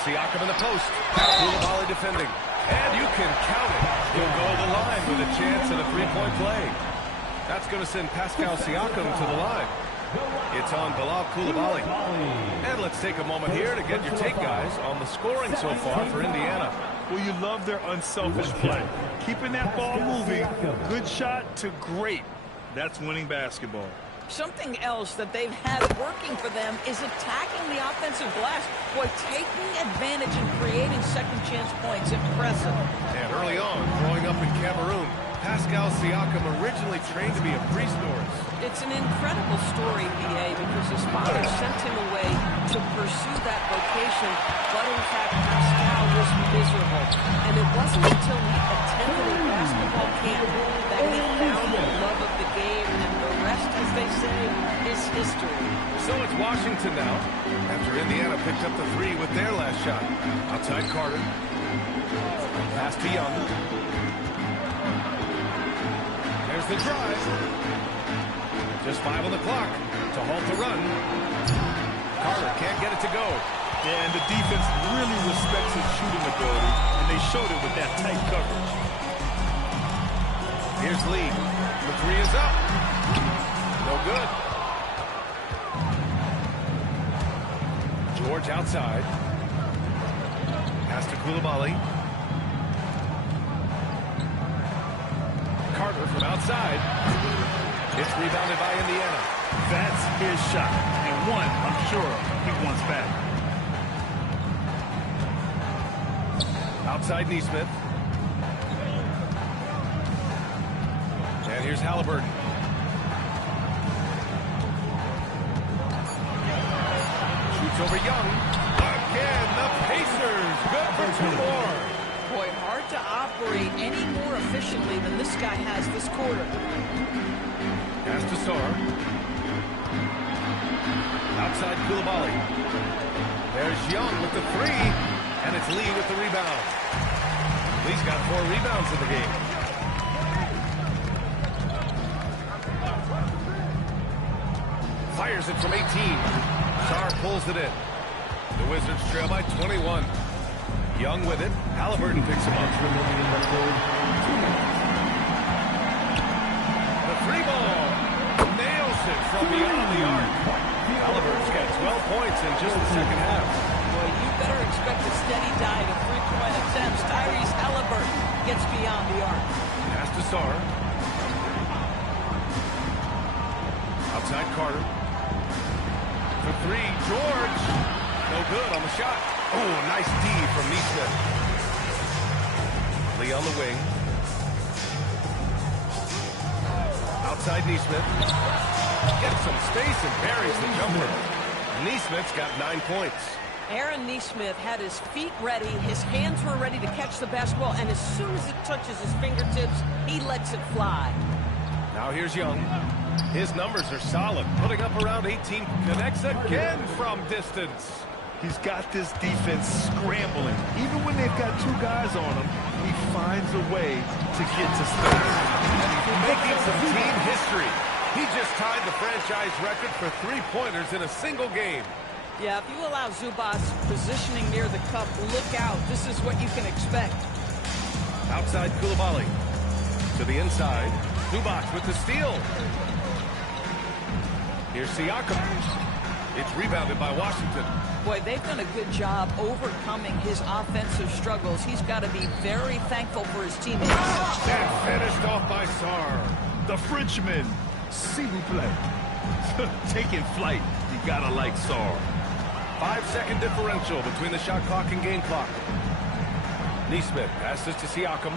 Siakam in the post. Coulibaly defending. And you can count it. He'll go to the line with a chance at a three-point play. That's going to send Pascal Siakam to the line. It's on Bilal Coulibaly. And let's take a moment here to get your take, guys, on the scoring so far for Indiana. Well, you love their unselfish play. Keeping that ball moving, good shot to great. That's winning basketball. Something else that they've had working for them is attacking the offensive glass. Boy, taking advantage and creating second chance points. Impressive. And early on, growing up in Cameroon, Pascal Siakam originally trained to be a priest. It's an incredible story, B.A., because his father sent him away to pursue that vocation, but in fact, Pascal was miserable. And it wasn't until he attended a basketball camp that he found the love of the game, and the rest, as they say, is history. So it's Washington now, after Indiana picked up the three with their last shot. Outside Carter. Pass to Young. There's the drive. Just 5 on the clock to halt the run. Carter can't get it to go. Yeah, and the defense really respects his shooting ability, and they showed it with that tight coverage. Here's Lee. The three is up. No good. George outside. Pass to Coulibaly. Carter from outside. It's rebounded by Indiana. That's his shot, and one I'm sure he wants back. Outside Nesmith. And here's Halliburton. Shoots over Young. Again, the Pacers. Good for 2 more. Boy, hard to operate any more efficiently than this guy has this quarter. Pass to Sarr. Outside Coulibaly. There's Young with the three. And it's Lee with the rebound. Lee's got 4 rebounds in the game. Fires it from 18. Sarr pulls it in. The Wizards trail by 21. Young with it. Halliburton picks him up. The 3 ball. Nails it from beyond the arc. Halliburton's got 12 points in just the second half. Well, you better expect a steady diet of 3-point attempts. Tyrese Halliburton gets beyond the arc. Pass to Sarr. Outside Carter. For 3, George. No good on the shot. Oh, nice D from Nesmith. Lee on the wing. Outside Nesmith. Gets some space and buries the jumper. Nesmith's got 9 points. Aaron Nesmith had his feet ready, his hands were ready to catch the basketball, and as soon as it touches his fingertips, he lets it fly. Now here's Young. His numbers are solid, putting up around 18. Connects again from distance. He's got this defense scrambling. Even when they've got 2 guys on him, he finds a way to get to space. And he's making some team history. He just tied the franchise record for 3-pointers in a single game. Yeah, if you allow Zubac positioning near the cup, look out. This is what you can expect. Outside Coulibaly. To the inside. Zubac with the steal. Here's Siakam. It's rebounded by Washington. Boy, they've done a good job overcoming his offensive struggles. He's got to be very thankful for his teammates. And finished off by Sarr. The Frenchman, s'il vous plaît. Taking flight, you gotta like Sarr. 5-second differential between the shot clock and game clock. Neesmith passes to Siakam.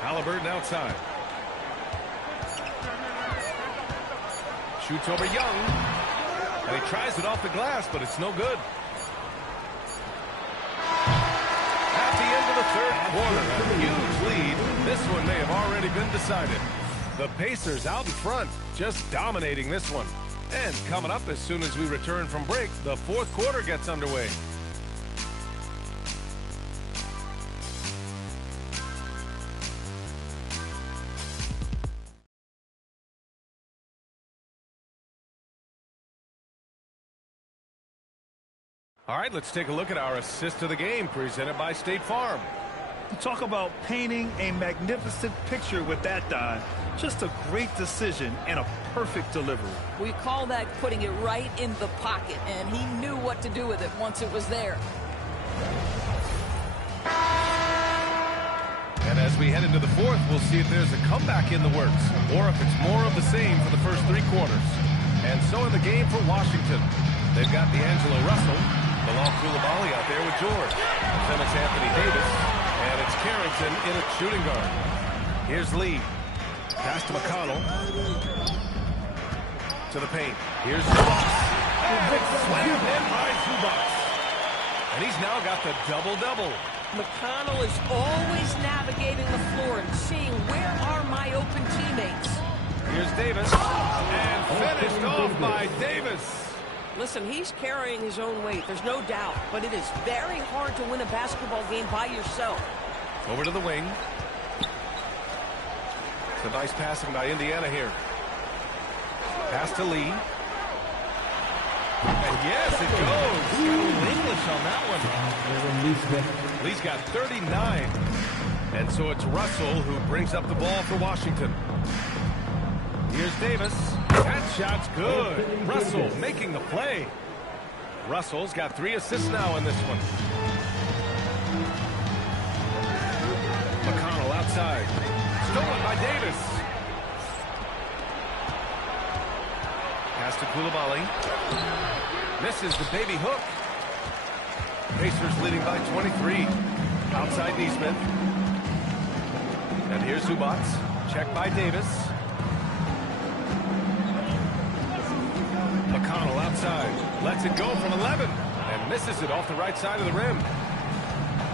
Halliburton outside. Shoots over Young. And he tries it off the glass, but it's no good. At the end of the third quarter, a huge lead. This one may have already been decided. The Pacers out in front, just dominating this one. And coming up as soon as we return from break, the fourth quarter gets underway. All right, let's take a look at our assist of the game presented by State Farm. Talk about painting a magnificent picture with that, Don. Just a great decision and a perfect delivery. We call that putting it right in the pocket, and he knew what to do with it once it was there. And as we head into the fourth, we'll see if there's a comeback in the works or if it's more of the same for the first three quarters. And so in the game for Washington, they've got D'Angelo Russell, Bilal Coulibaly out there with George. Then it's Anthony Davis, and it's Carrington in at shooting guard. Here's Lee. Pass to McConnell. To the paint. Here's Zubac. Slammed in by Zubac. And he's now got the double-double. McConnell is always navigating the floor and seeing where are my open teammates. Here's Davis. And finished off by Davis. Listen, he's carrying his own weight, there's no doubt, but it is very hard to win a basketball game by yourself. Over to the wing. It's a nice passing by Indiana here. Pass to Lee. And yes, it goes. Got a little English on that one. Lee's got 39. And so it's Russell who brings up the ball for Washington. Here's Davis. That shot's good. Russell making the play. Russell's got 3 assists now in this one. McConnell outside. Stolen by Davis. Pass to Coulibaly. Misses the baby hook. Pacers leading by 23. Outside Neesmith. And here's Zubac. Check by Davis. McConnell outside. Lets it go from 11. And misses it off the right side of the rim.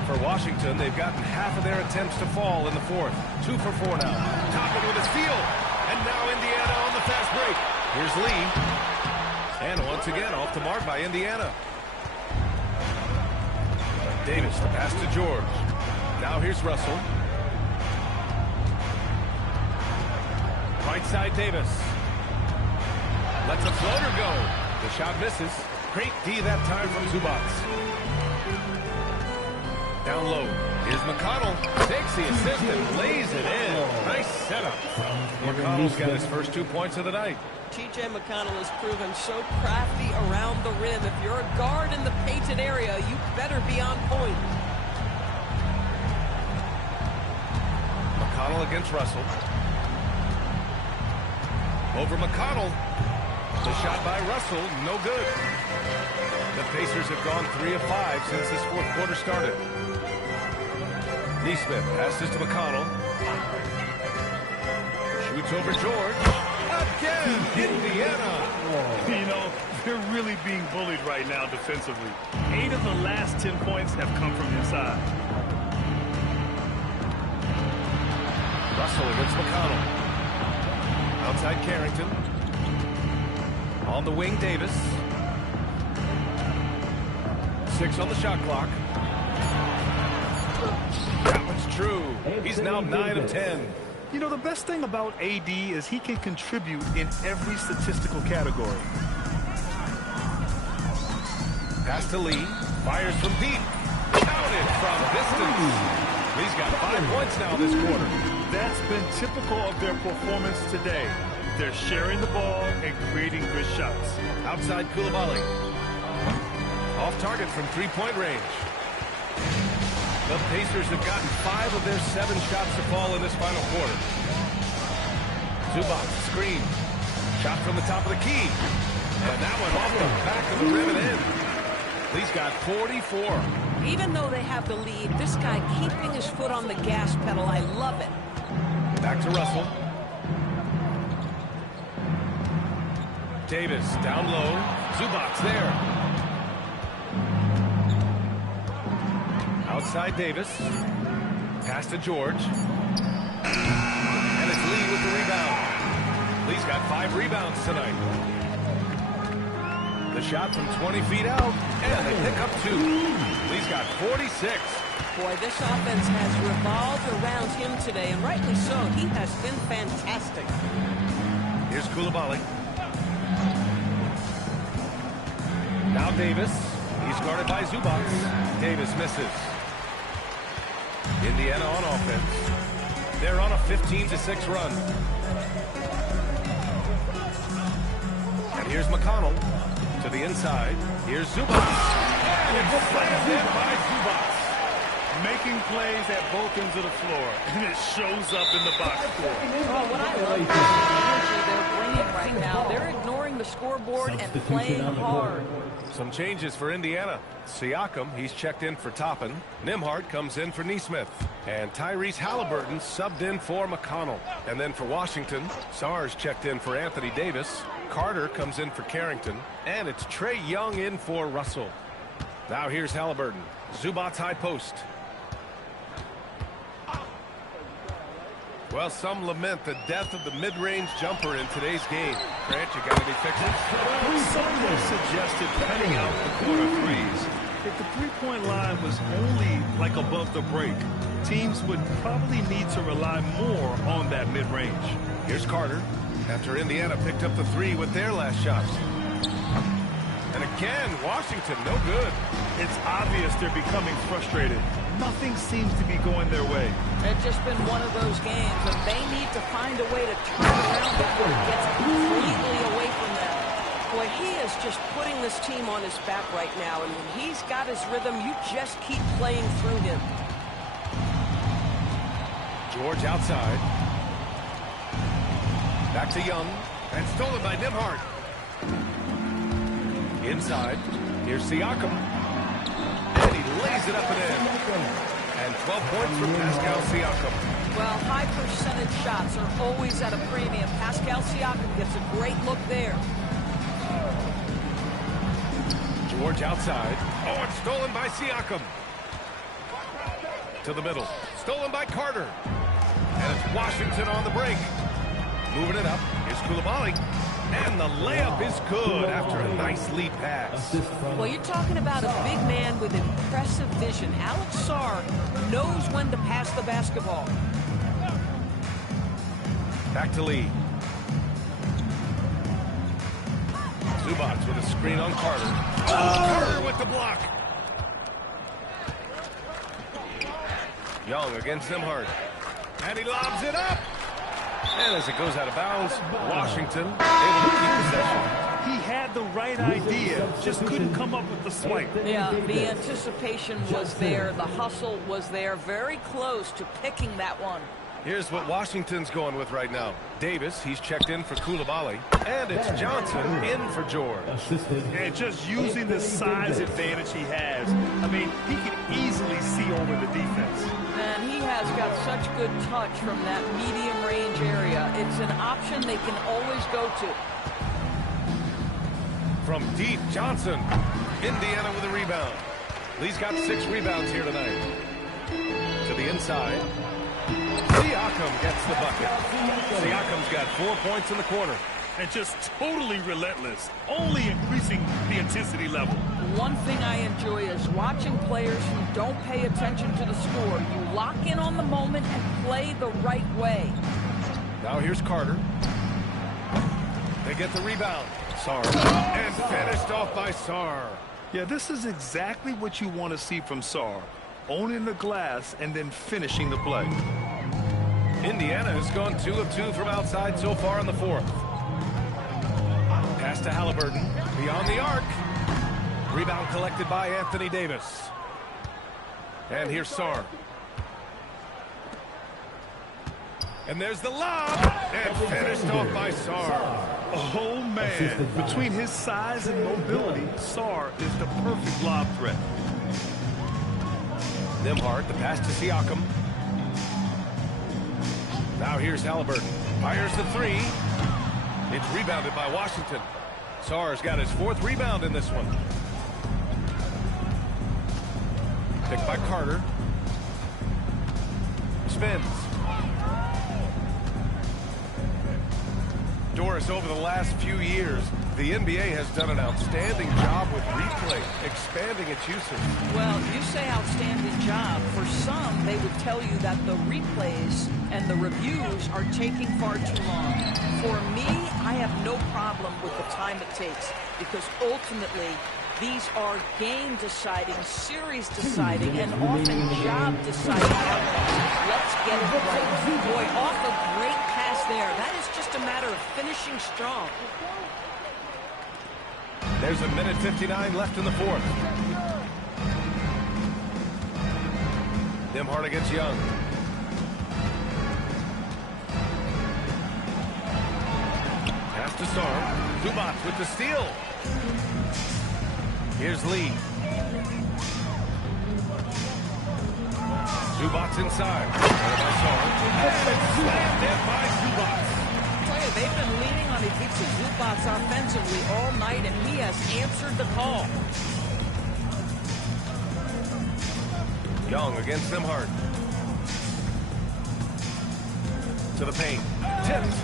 For Washington, they've gotten half of their attempts to fall in the fourth. 2 for 4 now. Toppin with a steal. And now Indiana on the fast break. Here's Lee. And once again, off the mark by Indiana. Davis, the pass to George. Now here's Russell. Right side Davis. Lets a floater go. The shot misses. Great D that time from Zubac. Down low. Here's McConnell. Takes the assist and lays it in. Nice setup. McConnell's got his first 2 points of the night. T.J. McConnell has proven so crafty around the rim. If you're a guard in the painted area, you better be on point. McConnell against Russell. Over McConnell. The shot by Russell, no good. The Pacers have gone 3 of 5 since this fourth quarter started. Neesmith passes to McConnell. Shoots over George. Again, Indiana. You know, they're really being bullied right now defensively. 8 of the last 10 points have come from inside. Russell against McConnell. Outside Carrington. On the wing, Davis. 6 on the shot clock. That one's true. He's now 9 of 10. You know, the best thing about AD is he can contribute in every statistical category. Pass to Lee. Fires from deep. Counted from distance. Lee's got 5 points now this quarter. That's been typical of their performance today. They're sharing the ball and creating good shots. Outside Koulibaly. Off target from three-point range. The Pacers have gotten 5 of their 7 shots to fall in this final quarter. Zubac, screen. Shot from the top of the key. And that one off the back of the rim and in. Lee's got 44. Even though they have the lead, this guy keeping his foot on the gas pedal, I love it. Back to Russell. Davis down low. Zubac's there. Outside Davis. Pass to George. And it's Lee with the rebound. Lee's got 5 rebounds tonight. The shot from 20 feet out. And they pick up 2. Lee's got 46. Boy, this offense has revolved around him today, and rightly so. He has been fantastic. Here's Koulibaly. Now Davis. He's guarded by Zubac. Davis misses. Indiana on offense. They're on a 15-6 run. And here's McConnell to the inside. Here's Zubac. And it's slammed in by Zubac. Making plays at both ends of the floor, and it shows up in the box score. Oh, what I love is the energy they're bringing right now. They're ignoring the scoreboard and playing hard. Some changes for Indiana. Siakam, he's checked in for Toppin. Nembhard comes in for Nesmith. And Tyrese Halliburton subbed in for McConnell. And then for Washington, Sarge checked in for Anthony Davis. Carter comes in for Carrington. And it's Trae Young in for Russell. Now here's Halliburton. Zubac's high post. Well, some lament the death of the mid-range jumper in today's game. Grant, you got to be fixing. Some have suggested cutting out the corner threes. If the three-point line was only like above the break, teams would probably need to rely more on that mid-range. Here's Carter after Indiana picked up the 3 with their last shots. And again, Washington, no good. It's obvious they're becoming frustrated. Nothing seems to be going their way. It's just been one of those games, and they need to find a way to turn around before it gets completely away from them. Boy, he is just putting this team on his back right now, and when he's got his rhythm, you just keep playing through him. George outside. Back to Young, and stolen by Nembhard. Inside, here's Siakam. And he lays it up and in. And 12 points for Pascal Siakam. Well, high percentage shots are always at a premium. Pascal Siakam gets a great look there. George outside. Oh, it's stolen by Siakam. To the middle. Stolen by Carter. And it's Washington on the break. Moving it up. Here's Koulibaly. And the layup is good after a nice lead pass. Well, you're talking about a big man with impressive vision. Alex Sarr knows when to pass the basketball. Back to Lee. Zubac with a screen on Carter. Carter with the block. Young against Nembhard. And he lobs it up. And as it goes out of bounds, Washington able to keep possession. He had the right idea, just couldn't come up with the swipe. Yeah, the anticipation was there. The hustle was there. Very close to picking that one. Here's what Washington's going with right now. Davis, he's checked in for Koulibaly. And it's Johnson in for George. And just using the size advantage he has. I mean, he can easily see over the defense. And he has got such good touch from that medium range area. It's an option they can always go to. From deep, Johnson. Indiana with a rebound. Lee's got 6 rebounds here tonight. To the inside. Siakam gets the bucket. Siakam's got 4 points in the corner. And just totally relentless, only increasing the intensity level. One thing I enjoy is watching players who don't pay attention to the score. You lock in on the moment and play the right way. Now here's Carter. They get the rebound. Sarr. And finished off by Sarr. Yeah, this is exactly what you want to see from Sarr. Owning the glass and then finishing the play. Indiana has gone 2 of 2 from outside so far in the fourth. Pass to Halliburton. Beyond the arc. Rebound collected by Anthony Davis. And here's Sarr. And there's the lob. And finished off by Sarr. Oh, man. Between his size and mobility, Sarr is the perfect lob threat. Nembhard, the pass to Siakam. Now here's Halliburton. Fires the three. It's rebounded by Washington. Sarr's got his 4th rebound in this one. Picked by Carter. Spins. Doris, over the last few years, the NBA has done an outstanding job with replay, expanding its usage. Well, you say outstanding job. For some, they would tell you that the replays and the reviews are taking far too long. For me, I have no problem with the time it takes, because ultimately, these are game-deciding, series-deciding, and often job-deciding outcomes. Let's get it right. Boy, off a great pass there. That is just a matter of finishing strong. There's a minute 59 left in the fourth. Nembhard against Young. Pass to Sarr. Zubac with the steal. Here's Lee. Zubac inside. By Sarr. Slammed in by Zubac. They've been leaning on Ivica Zubac offensively all night, and he has answered the call. Young against Nembhard. To the paint. Tipped.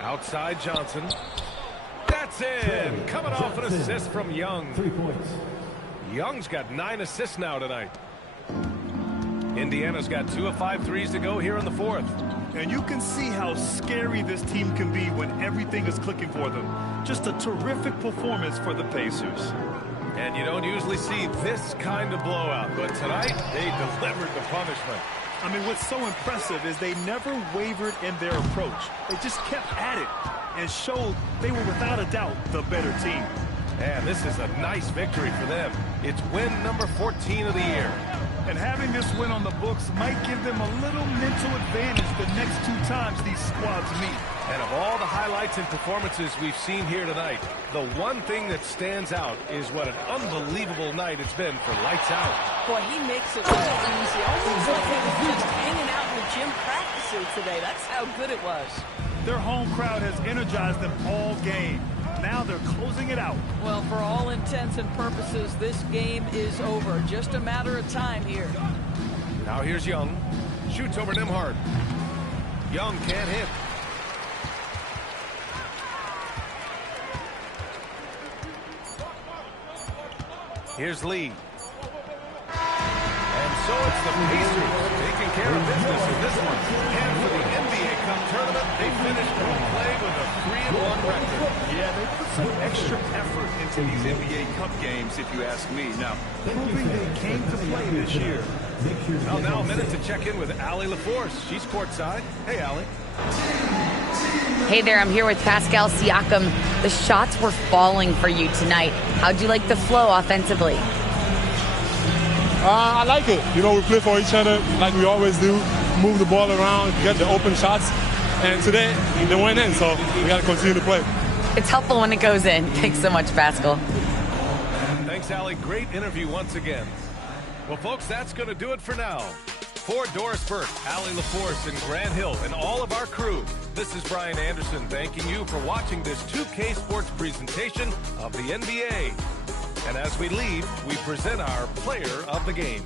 Outside Johnson. That's in. Coming off an assist from Young. 3 points. Young's got 9 assists now tonight. Indiana's got 2 of 5 threes to go here in the fourth. And you can see how scary this team can be when everything is clicking for them. Just a terrific performance for the Pacers. And you don't usually see this kind of blowout, but tonight they delivered the punishment. I mean, what's so impressive is they never wavered in their approach. They just kept at it and showed they were without a doubt the better team. And this is a nice victory for them. It's win number 14 of the year. And having this win on the books might give them a little mental advantage the next 2 times these squads meet. And of all the highlights and performances we've seen here tonight, the one thing that stands out is what an unbelievable night it's been for Lights Out. Boy, he makes it look easy. Almost like he was just hanging out in the gym practicing today. That's how good it was. Their home crowd has energized them all game. Now they're closing it out. Well, for all intents and purposes, this game is over. Just a matter of time here. Now here's Young. Shoots over Nembhard. Young can't hit. Here's Lee. And so it's the Pacers taking care of business in this one. And for the NBA Cup tournament, they finished home play with a 3-1 record. Yeah, they put some extra effort into these NBA Cup games, if you ask me. Now, proving they came to play this year. Well, now a minute to check in with Allie LaForce. She's courtside. Hey, Allie. Hey there, I'm here with Pascal Siakam. The shots were falling for you tonight. How'd you like the flow offensively? I like it. You know, we play for each other like we always do. Move the ball around, get the open shots. And today, they went in, so we got to continue to play. It's helpful when it goes in. Thanks so much, Pascal. Thanks, Allie. Great interview once again. Well, folks, that's going to do it for now. For Doris Burke, Allie LaForce, and Grant Hill, and all of our crew, this is Brian Anderson thanking you for watching this 2K Sports presentation of the NBA. And as we leave, we present our player of the game.